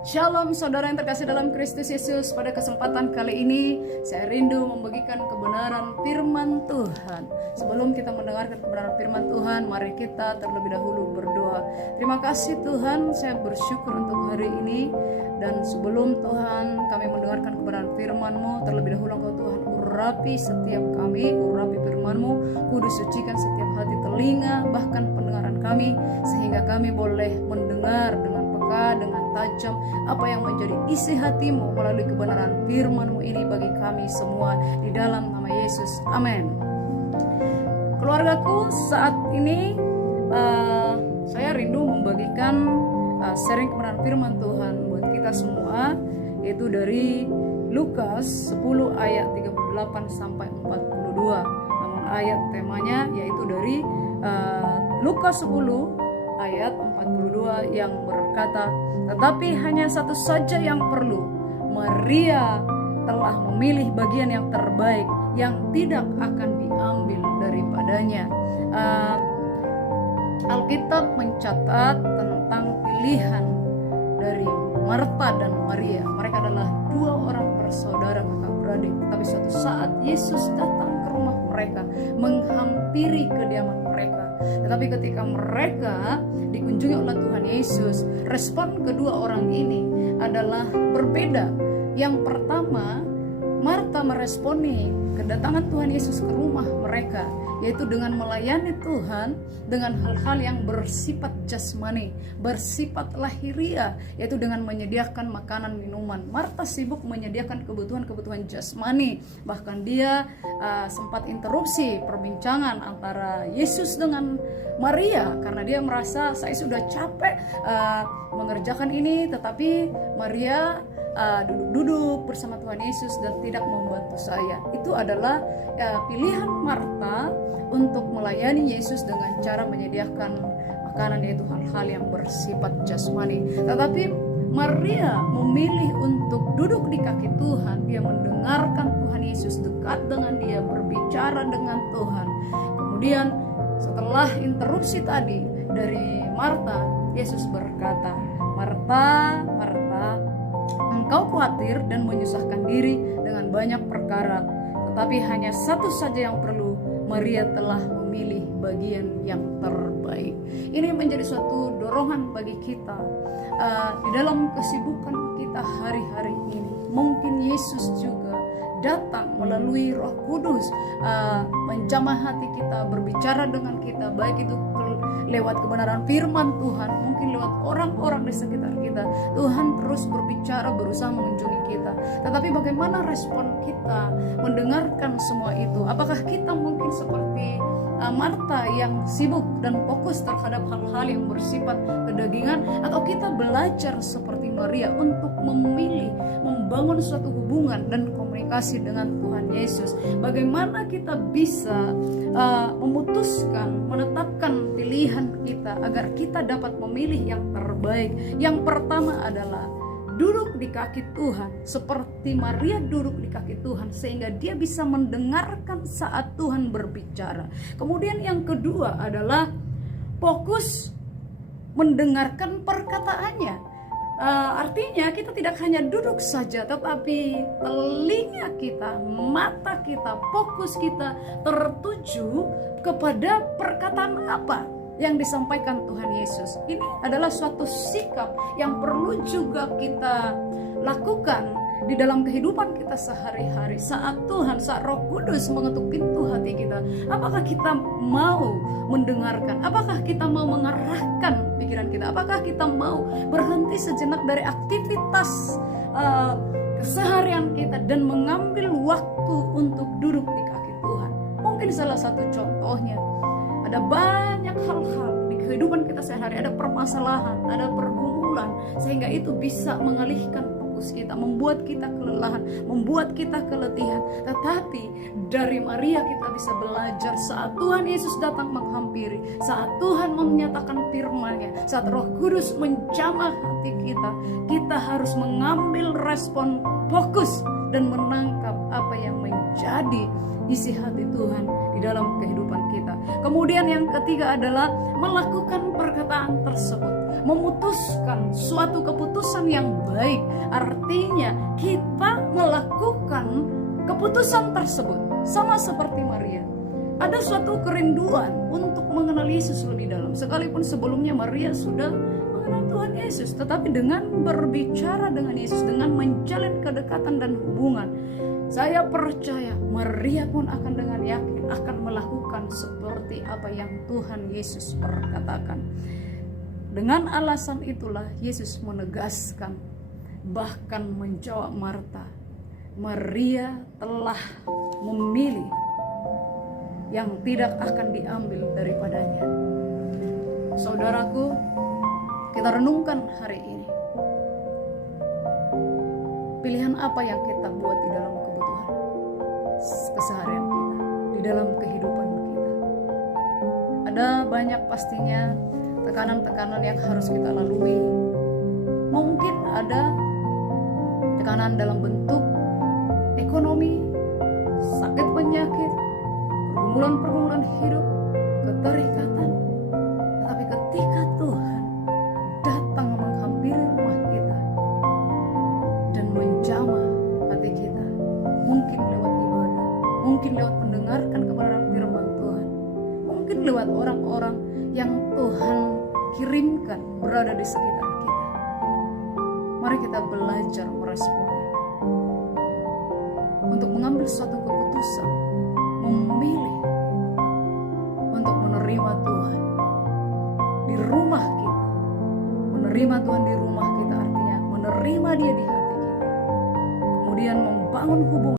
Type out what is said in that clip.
Shalom saudara yang terkasih dalam Kristus Yesus. Pada kesempatan kali ini saya rindu membagikan kebenaran firman Tuhan. Sebelum kita mendengarkan kebenaran firman Tuhan, mari kita terlebih dahulu berdoa. Terima kasih Tuhan, saya bersyukur untuk hari ini. Dan sebelum Tuhan kami mendengarkan kebenaran firman-Mu, terlebih dahulu Engkau Tuhan urapi setiap kami, urapi firman-Mu, kudus sucikan setiap hati, telinga, bahkan pendengaran kami, sehingga kami boleh mendengar dengan peka, dengan tajam apa yang menjadi isi hati-Mu melalui kebenaran firman-Mu ini bagi kami semua, di dalam nama Yesus, amin. Keluargaku, saat ini saya rindu membagikan sharing kebenaran firman Tuhan buat kita semua, yaitu dari Lukas 10 ayat 38 sampai 42. Namun ayat temanya yaitu dari Lukas 10 ayat 42 yang berkata, tetapi hanya satu saja yang perlu. Maria telah memilih bagian yang terbaik yang tidak akan diambil daripadanya. Alkitab mencatat tentang pilihan dari Marta dan Maria. Mereka adalah dua orang bersaudara kakak beradik. Tapi suatu saat Yesus datang ke rumah mereka, menghampiri kediaman mereka. Tetapi ketika mereka dikunjungi oleh Tuhan Yesus, respon kedua orang ini adalah berbeda. Yang pertama, Marta meresponi kedatangan Tuhan Yesus ke rumah mereka, yaitu dengan melayani Tuhan dengan hal-hal yang bersifat jasmani, bersifat lahiriah, yaitu dengan menyediakan makanan minuman. Marta sibuk menyediakan kebutuhan-kebutuhan jasmani. Bahkan dia sempat interupsi perbincangan antara Yesus dengan Maria, karena dia merasa saya sudah capek mengerjakan ini, tetapi Maria duduk-duduk bersama Tuhan Yesus dan tidak membantu saya. Itu adalah pilihan Marta untuk melayani Yesus dengan cara menyediakan makanan, yaitu hal-hal yang bersifat jasmani. Tetapi Maria memilih untuk duduk di kaki Tuhan. Dia mendengarkan Tuhan Yesus, dekat dengan dia, berbicara dengan Tuhan. Kemudian setelah interupsi tadi dari Marta, Yesus berkata, Marta, Marta, engkau khawatir dan menyusahkan diri dengan banyak perkara, tetapi hanya satu saja yang perlu. Maria telah memilih bagian yang terbaik. Ini menjadi suatu dorongan bagi kita di dalam kesibukan kita hari-hari ini. Mungkin Yesus juga datang melalui Roh Kudus, menjamah hati kita, berbicara dengan kita, baik itu lewat kebenaran firman Tuhan, mungkin lewat orang-orang di sekitar kita. Tuhan terus berbicara, berusaha mengunjungi kita. Tetapi bagaimana respon kita mendengarkan semua itu? Apakah kita mungkin seperti Marta yang sibuk dan fokus terhadap hal-hal yang bersifat kedagingan, atau kita belajar seperti Maria untuk memilih, membangun suatu hubungan dan komunikasi dengan Tuhan Yesus? Bagaimana kita bisa memutuskan, menetapkan pilihan kita agar kita dapat memilih yang terbaik? Yang pertama adalah duduk di kaki Tuhan, seperti Maria duduk di kaki Tuhan, sehingga dia bisa mendengarkan saat Tuhan berbicara. Kemudian yang kedua adalah fokus mendengarkan perkataannya. Artinya kita tidak hanya duduk saja, tetapi telinga kita, mata kita, fokus kita tertuju kepada perkataan apa yang disampaikan Tuhan Yesus. Ini adalah suatu sikap yang perlu juga kita lakukan di dalam kehidupan kita sehari-hari. Saat Tuhan, saat Roh Kudus mengetuk pintu hati kita, apakah kita mau mendengarkan? Apakah kita mau mengarahkan pikiran kita? Apakah kita mau berhenti sejenak dari aktivitas keseharian kita dan mengambil waktu untuk duduk di kaki Tuhan? Mungkin salah satu contohnya, ada banyak hal-hal di kehidupan kita sehari-hari, ada permasalahan, ada pergumulan, sehingga itu bisa mengalihkan fokus kita, membuat kita kelelahan, membuat kita keletihan. Tetapi dari Maria kita bisa belajar saat Tuhan Yesus datang menghampiri, saat Tuhan menyatakan firman-Nya, saat Roh Kudus menjamah hati kita, kita harus mengambil respon fokus dan menangkap apa yang menjadi isi hati Tuhan di dalam kehidupan kita. Kemudian yang ketiga adalah melakukan perkataan tersebut. memutuskan suatu keputusan yang baik, artinya kita melakukan keputusan tersebut. Sama seperti Maria, ada suatu kerinduan untuk mengenal Yesus lebih dalam, sekalipun sebelumnya Maria sudah mengenal Tuhan Yesus. Tetapi dengan berbicara dengan Yesus, dengan menjalin kedekatan dan hubungan, saya percaya Maria pun akan dengan yakin akan melakukan seperti apa yang Tuhan Yesus perkatakan. Dengan alasan itulah Yesus menegaskan, bahkan menjawab Marta, Maria telah memilih yang tidak akan diambil daripadanya. Saudaraku, kita renungkan hari ini. Pilihan apa yang kita buat di dalam kebutuhan keseharian kita, di dalam kehidupan kita? Ada banyak pastinya tekanan-tekanan yang harus kita lalui. Mungkin ada tekanan dalam bentuk ekonomi, sakit penyakit, pergumulan-pergumulan hidup, keterikatan. Tetapi ketika Tuhan datang menghampiri rumah kita dan menjamah hati kita, mungkin lewat ibadah, mungkin lewat mendengarkan kebenaran firman Tuhan, mungkin lewat orang-orang yang Tuhan kirimkan berada di sekitar kita. Mari kita belajar meresponi untuk mengambil suatu keputusan, memilih untuk menerima Tuhan di rumah kita. Menerima Tuhan di rumah kita artinya menerima Dia di hati kita, kemudian membangun hubungan